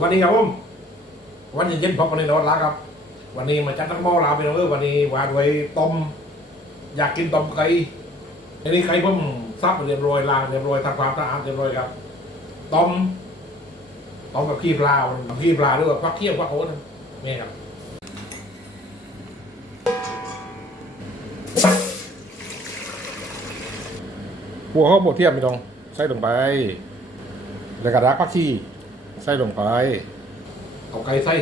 วันนี้ครับผมวันเย็นๆพบกันในนอนแล้วครับ วันนี้มาจัดทั้งหม้อลาวไปน้องเออวันนี้วานไว้ต้มอยากกินต้มไก่อันนี้ไก่ผมซับเรียบร้อยล้างเรียบร้อยทำความสะอาดเรียบร้อยครับต้มต้มกับขี้ปลากับขี้ปลาด้วยฟักเคี้ยวฟักโอ๊ตนี่ครับหัวข้าวหมดเทียมไม่ต้องใส่ลงไปแล้วก็รักพักชี ใส่ลงไป เอาไก่ใส่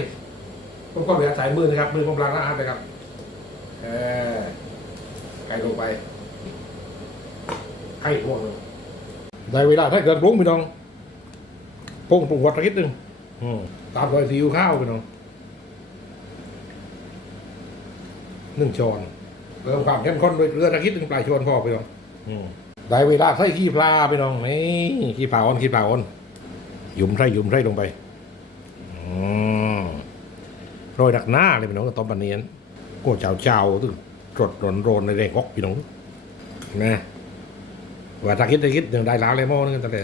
ผมก็เหลือใส่มือนะครับ มือผมล้างหน้าอาดนะครับเออไก่ลงไปไก่พวกนึงได้เวลาถ้าเกิดปรุงพี่น้องปรุงปรุงวัดสักนิดหนึ่งอืมตามด้วยซีอิ๊วข้าวพี่น้องหนึ่งช้อนเพิ่มความเข้มข้นด้วยเกลือสักนิดหนึ่งปลายช้อนพอพี่น้องอืมได้เวลาใส่ขี้ปลาไปน้องนี่ขี้ปลาอ่อนขี้ปลาอ่อน หยุมใส่หยุมใส่ลงไปอืมโรยดักหน้าเลยพี่น้องต้มปลาเนียนก้เจ้าเจ้าตึ้งสดร้อนร้อนในแรงอกพี่น้องนะว่าตะคิดตะคิดย่างได้ล้าเลยมอนึงตั้งแต่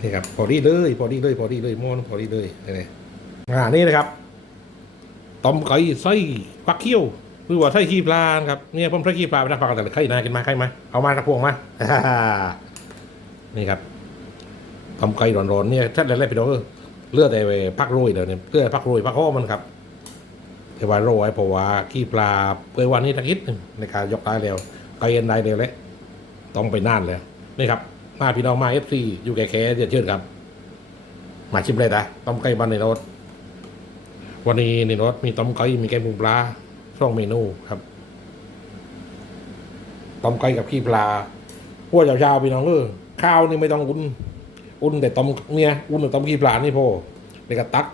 นี่ครับพอดีเลยพอดีเลยพอดีเลยมอนพอดีเลยนี่อ่านี่นะครับต้มไก่ไส้ฟักเคี้ยวคือว่าไส้ขี้ปลาครับเนี่ยผมไส้ขี้ปลาไปนักปลากันแต่ไข่นากินมาไข่มาเอามากระพวงมานี่ครับ ทำไก่ร้อนๆเนี่ยชัดเลยๆพี่น้องเลือดแต่ไปพักโรยเดี๋ยวนี้เลือดพักโรยพักห้อมันครับแต่ว่าโรยเพราะว่าขี้ปลาเมื่อวันนี้ตะคิดหนึ่งในการยกได้แล้วไก่เอ็นได้เร็วเลยต้องไปน่านแล้วนี่ครับมาพี่น้องมาเอฟซีอยู่แก่ๆเดี๋ยวเชิญครับ มาชิมเลยนะต้มไก่บ้านในรถวันนี้ในรถมีต้มไก่มีแกงปรุงปลาสองเมนูครับต้มไก่กับขี้ปลาพวกเช้าๆพี่น้องเออข้าวนี่ไม่ต้องอุ่น อุ่นแต่ต้มเนี่ยอุ่นแต่ต้มขี้ปลานี่พ่อเด็กก็ตัก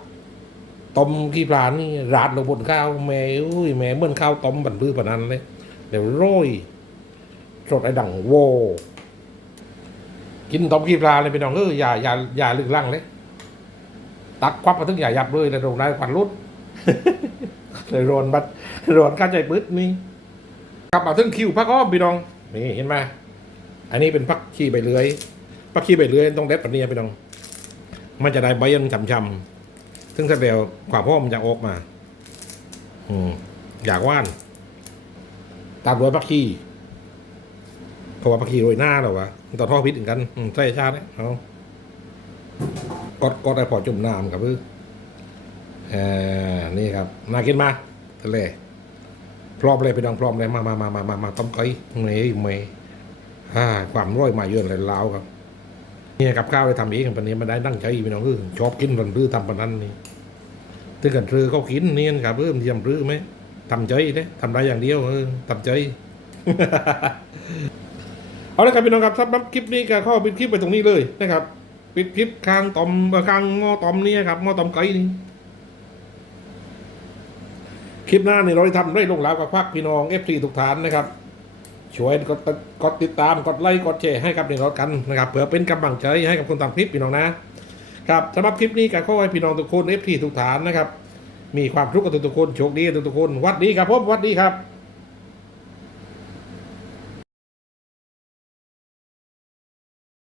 ต้มขี้ปลานี่ราดลงบนข้าวแม่อุ้ยแม่เหมื่อนข้าวต้มบันพื้นปนั้นเลยเดี๋ยวโรยสดไอ้ดังโวกินต้มขี้ปลาเลยพี่น้องเอออย่าอย่าอย่าลึกลังเลย ตักควับมาถึงอย่ายับเลยแล้วลงได้ควันรุดเลยโรนบัดโรนกาใจปืดนี่กลับมาถึงคิวพักอ้อมพี่น้องนี่เห็นไหมอันนี้เป็นพักขี้ใบเลื้อย พักขี้ใบเลื้อยต้องเด็ดปะเนียพี่น้อง มันจะได้ใบยังฉ่ำๆซึ่งถ้าเดียวความพ่อมันจะออกมา อืมอยากว่านตามด้วยพักขี้เพราะว่าพักขี้โรยหน้าหรอวะต่อท่อพิษเหมือนกันอืมใส่ชาติเอากดกดไอ้พอจุ่มน้ำกับพื้อ่นี่ครับน่ากินมาทะเลพร้อมเลยไปดองพร้อมเลยมามามามามามาต้มไก่เมย์เมย์ความร้อยมาเยือนเลยลาวครับ นี่ยกับข้าวไปทำเองปันนี้มันได้ตั้งใจพี่น้องคือชอบกินปันพื้ทำปันนั้นนี่ถึงกันซื้อเขากินเนี่ครับเพิ่มเทียมพื้ไหมทำใจเด้ทำได้อย่างเดียวเออทำใจเอาละครับพี่น้องครับสำหรับคลิปนี้ก็ข้อปิดคลิปไปตรงนี้เลยนะครับ ปิดคลิปข้างตอมเอ่อข้างหม้อตอมนี่ครับหม้อตอมไก่นี่คลิปหน้านี่เราได้ทำได้ลงแล้วกับพักพี่น้องเอฟซีทุกฐานนะครับ ช่วยกดกดติดตามกดไลค์กดแชร์ให้กับในรถกันนะครับเพื่อเป็นกำลังใจให้กับคนตามคลิปพี่น้องนะครับสำหรับคลิปนี้ก็ขอให้พี่น้องทุกคนเอฟทีทุกฐานนะครับ มีความทุกข์กับทุกๆคนโชคดีกับทุกๆคนวัดดีครับผมวัดดีครับ